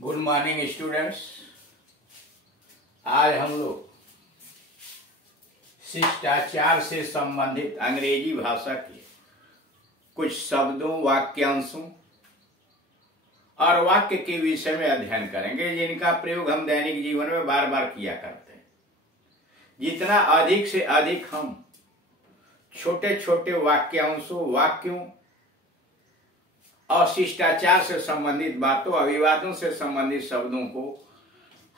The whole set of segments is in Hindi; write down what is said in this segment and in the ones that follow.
Good morning students. आज हम लोग शिष्टाचार से संबंधित अंग्रेजी भाषा के कुछ शब्दों, वाक्यांशों और वाक्य के विषय में अध्ययन करेंगे, जिनका प्रयोग हम दैनिक जीवन में बार बार किया करते हैं। जितना अधिक से अधिक हम छोटे छोटे वाक्यांशों, वाक्यों और शिष्टाचार से संबंधित बातों, अभिवादों से संबंधित शब्दों को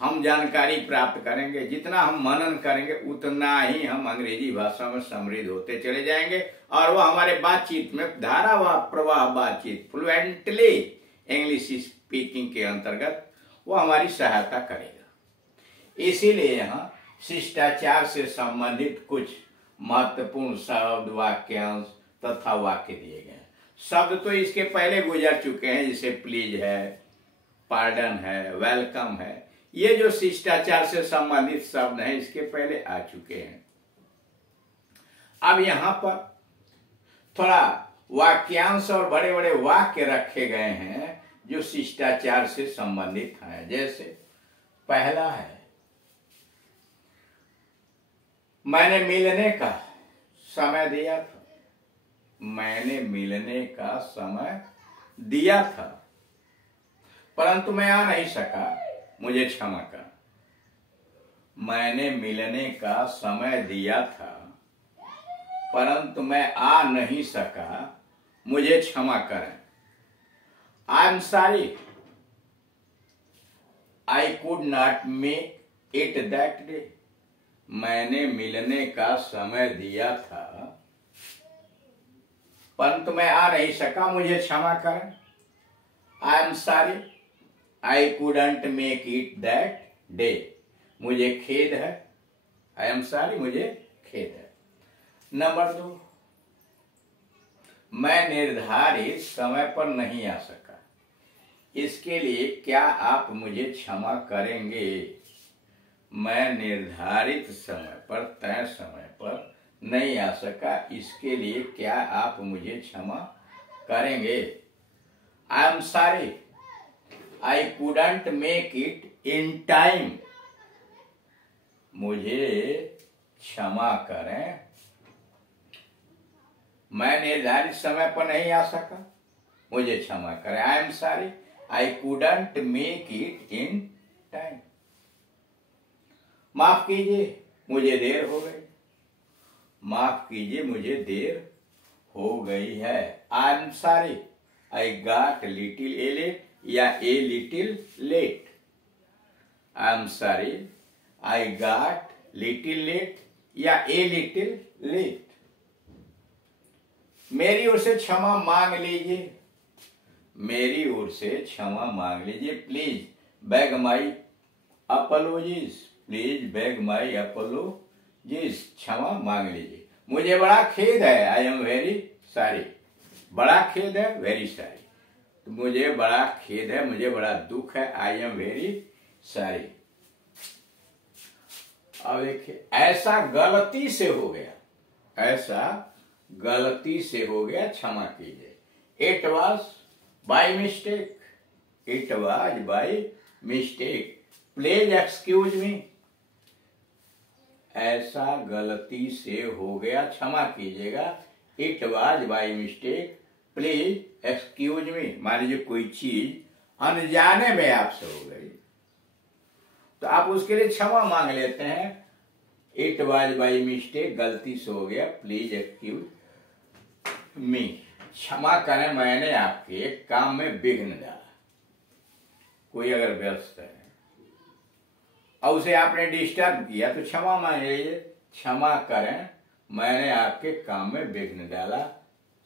हम जानकारी प्राप्त करेंगे, जितना हम मनन करेंगे उतना ही हम अंग्रेजी भाषा में समृद्ध होते चले जाएंगे और वह हमारे बातचीत में धारावाह प्रवाह बातचीत फ्लुएंटली इंग्लिश स्पीकिंग के अंतर्गत वह हमारी सहायता करेगा। इसीलिए यहाँ शिष्टाचार से संबंधित कुछ महत्वपूर्ण शब्द, वाक्यांश तथा वाक्य दिए गए हैं। शब्द तो इसके पहले गुजर चुके हैं, जैसे प्लीज है, पार्डन है, वेलकम है। ये जो शिष्टाचार से संबंधित शब्द हैं इसके पहले आ चुके हैं। अब यहाँ पर थोड़ा वाक्यांश और बड़े बड़े वाक्य रखे गए हैं जो शिष्टाचार से संबंधित हैं। जैसे पहला है, मैंने मिलने का समय दिया था। मैंने मिलने का समय दिया था परंतु मैं आ नहीं सका, मुझे क्षमा कर। मैंने मिलने का समय दिया था परंतु मैं आ नहीं सका, मुझे क्षमा करें। आई am sorry, I could not make it that day. मैंने मिलने का समय दिया था परंतु मैं आ नहीं सका, मुझे क्षमा करें। आई am sorry, I couldn't make it that day. मुझे खेद है। आई एम सॉरी, मुझे खेद है। नंबर 2, मैं निर्धारित समय पर नहीं आ सका। इसके लिए क्या आप मुझे क्षमा करेंगे? मैं निर्धारित समय पर, तय समय पर नहीं आ सका, इसके लिए क्या आप मुझे क्षमा करेंगे? आई am sorry, I couldn't make it in time. मुझे क्षमा करें, मैं निर्धारित समय पर नहीं आ सका, मुझे क्षमा करें। आई am sorry, I couldn't make it in time. माफ कीजिए, मुझे देर हो गई। माफ कीजिए, मुझे देर हो गई है। I am sorry, I got little a late या a little late. I am sorry, I got little late या ए लिटिल लेट। मेरी ओर से क्षमा मांग लीजिए। मेरी ओर से क्षमा मांग लीजिए। Please beg my apologies. Please beg my apologies. क्षमा मांग लीजिए। मुझे बड़ा खेद है। I am very sorry. बड़ा खेद है, वेरी सॉरी। तो मुझे बड़ा खेद है, मुझे बड़ा दुख है। I am very sorry. अब देखिए, ऐसा गलती से हो गया, ऐसा गलती से हो गया, क्षमा कीजिए। It was by mistake. It was by mistake. Please excuse me. ऐसा गलती से हो गया, क्षमा कीजिएगा। It was by mistake, please excuse मी। मान लीजिए कोई चीज अनजाने में आपसे हो गई तो आप उसके लिए क्षमा मांग लेते हैं। इट वॉज बाई मिस्टेक, गलती से हो गया, प्लीज एक्सक्यूज मी। क्षमा करें, मैंने आपके काम में विघ्न डाला। कोई अगर व्यस्त है और उसे आपने डिस्टर्ब किया तो क्षमा मांग लीजिए। क्षमा करें, मैंने आपके काम में विघ्न डाला।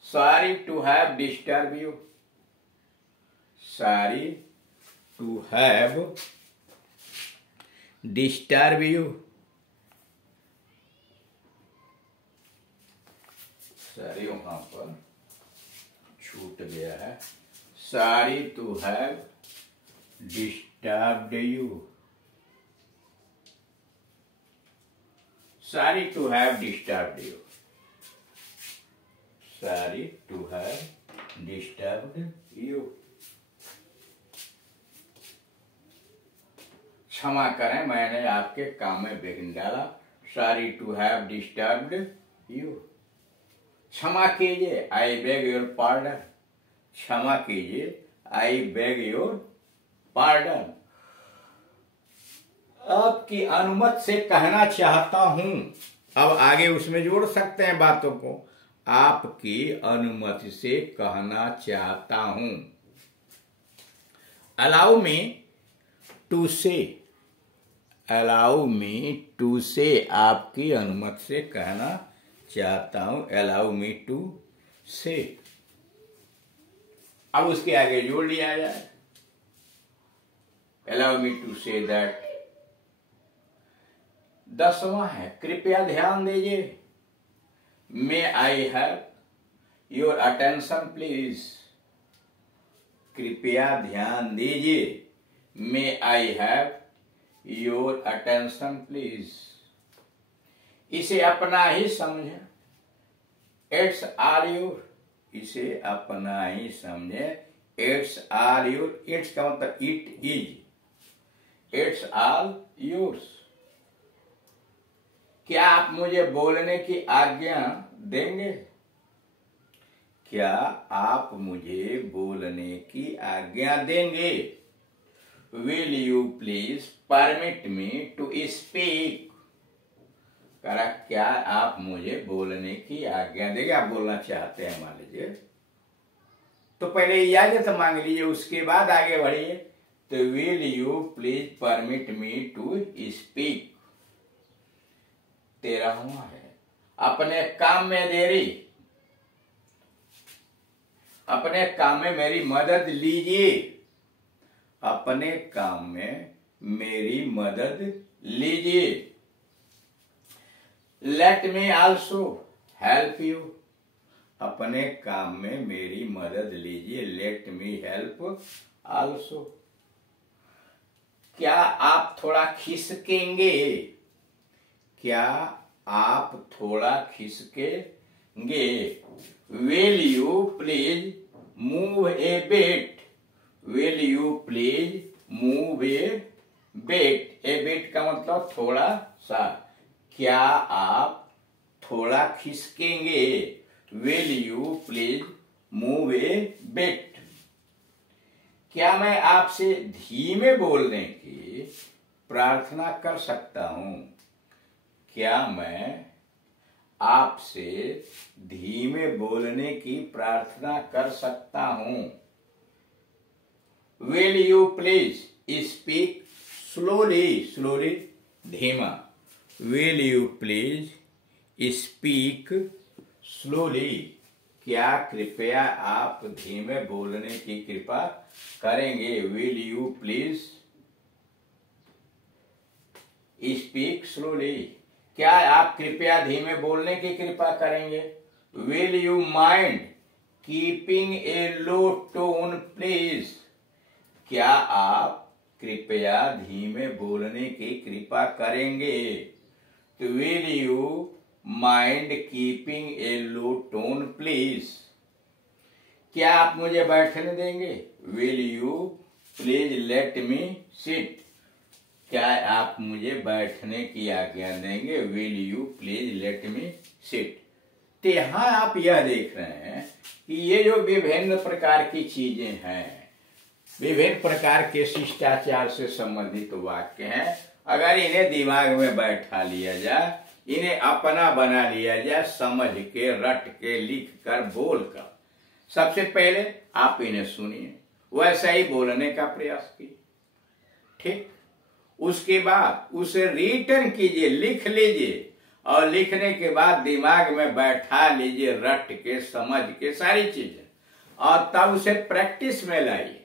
Sorry to have disturb you. Sorry to have disturb you. Sorry वहां पर छूट गया है। Sorry to have disturbed you. Sorry to have disturbed you. Sorry to have disturbed you. क्षमा करें, मैंने आपके काम में विघ्न डाला। Sorry to have disturbed you. क्षमा कीजिए, आई बेग योर पार्डन। क्षमा कीजिए, आई बेग योर पार्डन। आपकी अनुमति से कहना चाहता हूं। अब आगे उसमें जोड़ सकते हैं बातों को। आपकी अनुमति से कहना चाहता हूं। अलाउ मी टू से, अलाउ मी टू से, आपकी अनुमति से कहना चाहता हूं। अलाउ मी टू से। अब उसके आगे जोड़ लिया जाए। Allow me to say that. 10वां है, कृपया ध्यान दीजिए। May I have your attention please. कृपया ध्यान दीजिए। May I have your attention please. इसे अपना ही समझे। It's are your. इसे अपना ही समझे। It's are your. इट्स का मतलब it is. It's all yours. क्या आप मुझे बोलने की आज्ञा देंगे? क्या आप मुझे बोलने की आज्ञा देंगे? Will you please permit me to speak. करा, क्या आप मुझे बोलने की आज्ञा देंगे? आप बोलना चाहते हैं मान लीजिए, तो पहले इजाजत मांग लीजिए, उसके बाद आगे बढ़िए। तो will you please permit me to speak. 13वां है, अपने काम में देरी। अपने काम में मेरी मदद लीजिए। अपने काम में मेरी मदद लीजिए। Let me also help you. अपने काम में मेरी मदद लीजिए। Let me help also. क्या आप थोड़ा खिसकेंगे? क्या आप थोड़ा खिसकेंगे? Will you please move a bit. Will you please move a bit. A bit का मतलब थोड़ा सा। क्या आप थोड़ा खिसकेंगे? Will you please move a bit. क्या मैं आपसे धीमे बोलने की प्रार्थना कर सकता हूं? क्या मैं आपसे धीमे बोलने की प्रार्थना कर सकता हूं? Will you please speak slowly. Slowly धीमा। Will you please speak slowly. क्या कृपया आप धीमे बोलने की कृपा करेंगे? Will you please speak slowly. क्या आप कृपया धीमे बोलने की कृपा करेंगे? Will you mind keeping a low tone please. क्या आप कृपया धीमे बोलने की कृपा करेंगे? तो will you mind keeping a low tone please. क्या आप मुझे बैठने देंगे? Will you please let me sit. क्या आप मुझे बैठने की आज्ञा देंगे? Will you please let me sit. तो यहां आप यह देख रहे हैं कि ये जो विभिन्न प्रकार की चीजें हैं, विभिन्न प्रकार के शिष्टाचार से संबंधित वाक्य हैं। अगर इन्हें दिमाग में बैठा लिया जाए, इन्हें अपना बना लिया जाए, समझ के, रट के, लिख कर, बोल कर, सबसे पहले आप इन्हें सुनिए, वैसा ही बोलने का प्रयास कीजिए। ठीक। उसके बाद उसे रिटर्न कीजिए, लिख लीजिए, और लिखने के बाद दिमाग में बैठा लीजिए, रट के, समझ के सारी चीजें, और तब उसे प्रैक्टिस में लाइए।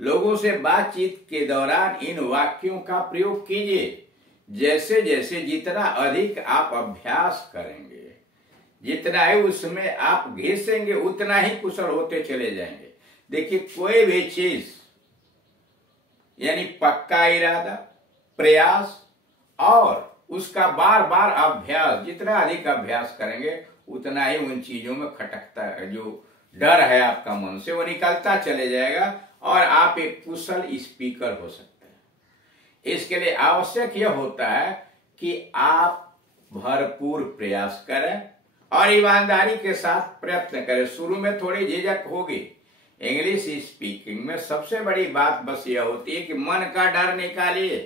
लोगों से बातचीत के दौरान इन वाक्यों का प्रयोग कीजिए। जैसे जैसे जितना अधिक आप अभ्यास करेंगे, जितना ही उसमें आप घिसेंगे, उतना ही कुशल होते चले जाएंगे। देखिए, कोई भी चीज यानी पक्का इरादा, प्रयास और उसका बार बार अभ्यास, जितना अधिक अभ्यास करेंगे उतना ही उन चीजों में खटकता है, जो डर है आपका मन से, वो निकलता चले जाएगा और आप एक कुशल स्पीकर हो सकते हैं। इसके लिए आवश्यक यह होता है कि आप भरपूर प्रयास करें और ईमानदारी के साथ प्रयत्न करें। शुरू में थोड़ी झिझक होगी। इंग्लिश स्पीकिंग में सबसे बड़ी बात बस यह होती है कि मन का डर निकालिए।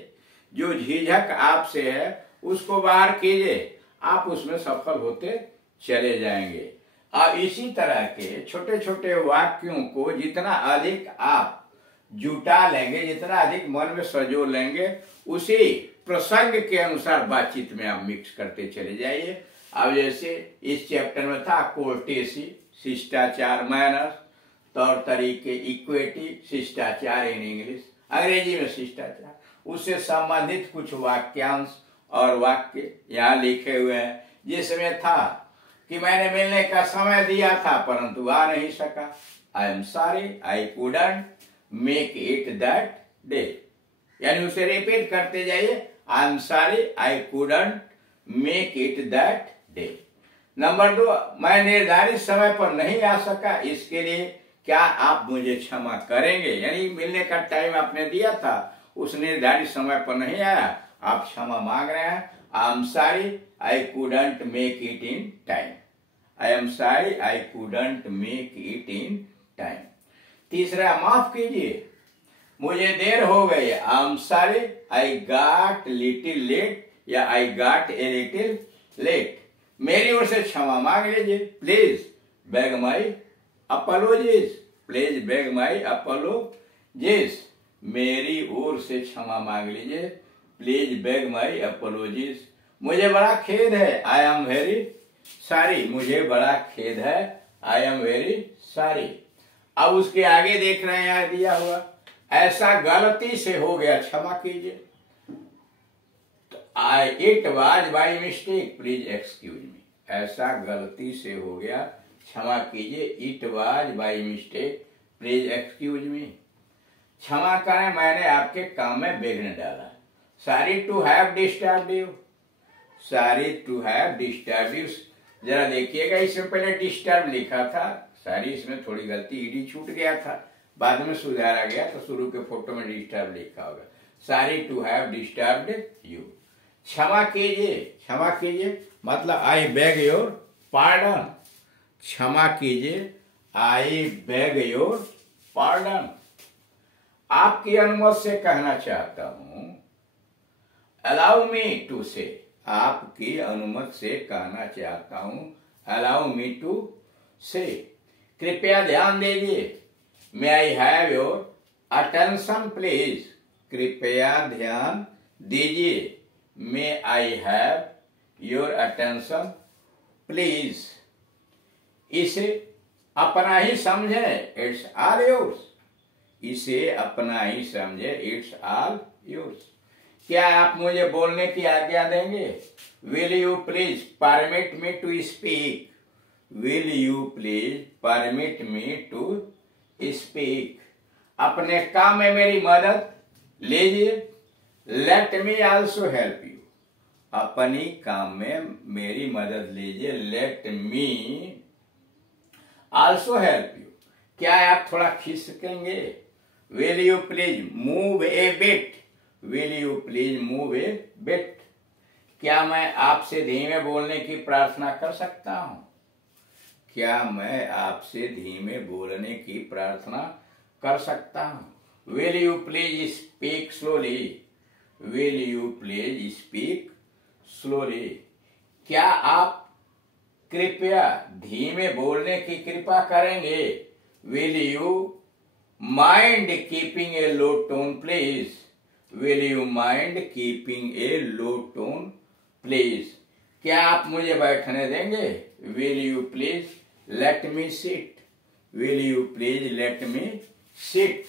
जो झिझक आपसे है उसको बाहर कीजिए, आप उसमें सफल होते चले जाएंगे। अब इसी तरह के छोटे छोटे वाक्यों को जितना अधिक आप जुटा लेंगे, जितना अधिक मन में सजो लेंगे, उसी प्रसंग के अनुसार बातचीत में आप मिक्स करते चले जाइए। अब जैसे इस चैप्टर में था कोर्टेसी, शिष्टाचार, मैनर्स, तौर तरीके, इक्विटी, शिष्टाचार इन इंग्लिश, अंग्रेजी में शिष्टाचार, उससे संबंधित कुछ वाक्यांश और वाक्य यहाँ लिखे हुए हैं। जिसमें था कि मैंने मिलने का समय दिया था परंतु आ नहीं सका। आई am sorry I couldn't make it that day, यानी उसे रिपीट करते जाइए। आई am sorry I couldn't make it that day. Number 2, मैं निर्धारित समय पर नहीं आ सका, इसके लिए क्या आप मुझे क्षमा करेंगे? यानी मिलने का टाइम आपने दिया था, उस निर्धारित समय पर नहीं आया, आप क्षमा मांग रहे हैं। I am sorry I couldn't make it in time. I am sorry I couldn't make it in time. तीसरा, माफ कीजिए मुझे देर हो गई। I am sorry I got little late या I got a little late. मेरी ओर से क्षमा मांग लीजिए। Please beg my apologies. Please beg my apologies. मेरी ओर से क्षमा मांग लीजिए। Please beg my apologies. मुझे बड़ा खेद है। I am very sorry. मुझे बड़ा खेद है। I am very sorry. अब उसके आगे देख रहे हैं यहाँ दिया हुआ, ऐसा गलती से हो गया, क्षमा कीजिए। It was by mistake, please excuse me. ऐसा गलती से हो गया, क्षमा कीजिए। It was by mistake, please excuse me. क्षमा करें, मैंने आपके काम में विघ्न डाला। Sorry to have disturbed you. Sorry to have disturbed you. जरा देखिएगा, इसमें पहले डिस्टर्ब लिखा था, सॉरी इसमें थोड़ी गलती, ईडी छूट गया था, बाद में सुधारा गया, तो शुरू के फोटो में डिस्टर्ब लिखा होगा। Sorry to have disturbed you. क्षमा कीजिए। क्षमा कीजिए मतलब आई बेग योर पार्डन। क्षमा कीजिए, आई बेग योर पार्डन। आपकी अनुमति से कहना चाहता हूं, अलाउ मी टू से। आपकी अनुमति से कहना चाहता हूं, अलाउ मी टू से। कृपया ध्यान दीजिए, may I have your attention please. कृपया ध्यान दीजिए, may I have your attention please. इसे अपना ही समझे, इट्स ऑल योर्स। इसे अपना ही समझे, इट्स ऑल योर्स। क्या आप मुझे बोलने की आज्ञा देंगे? Will you please permit me to speak. Will you please permit me to speak. अपने काम में मेरी मदद लीजिए। Let me also help you. अपनी काम में मेरी मदद लीजिए। Let me also help you. क्या आप थोड़ा खिसकेंगे? Will you please move a bit. Will you please move a bit. क्या मैं आपसे धीमे बोलने की प्रार्थना कर सकता हूं? क्या मैं आपसे धीमे बोलने की प्रार्थना कर सकता हूं? Will you please speak slowly. Will you please speak slowly. क्या आप कृपया धीमे बोलने की कृपा करेंगे? Will you mind keeping a low tone please. Will you mind keeping a low tone please. क्या आप मुझे बैठने देंगे? Will you please let me sit. Will you please let me sit.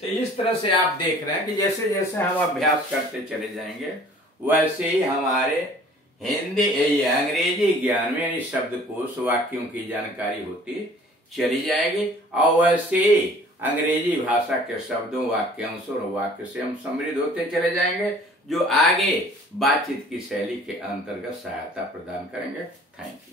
तो इस तरह से आप देख रहे हैं कि जैसे जैसे हम अभ्यास करते चले जाएंगे वैसे ही हमारे हिंदी अंग्रेजी ज्ञान में शब्दकोश वाक्यों की जानकारी होती चली जाएगी और वैसे ही अंग्रेजी भाषा के शब्दों, वाक्यांशों और वाक्य से हम समृद्ध होते चले जाएंगे, जो आगे बातचीत की शैली के अंतर्गत सहायता प्रदान करेंगे। Thank you.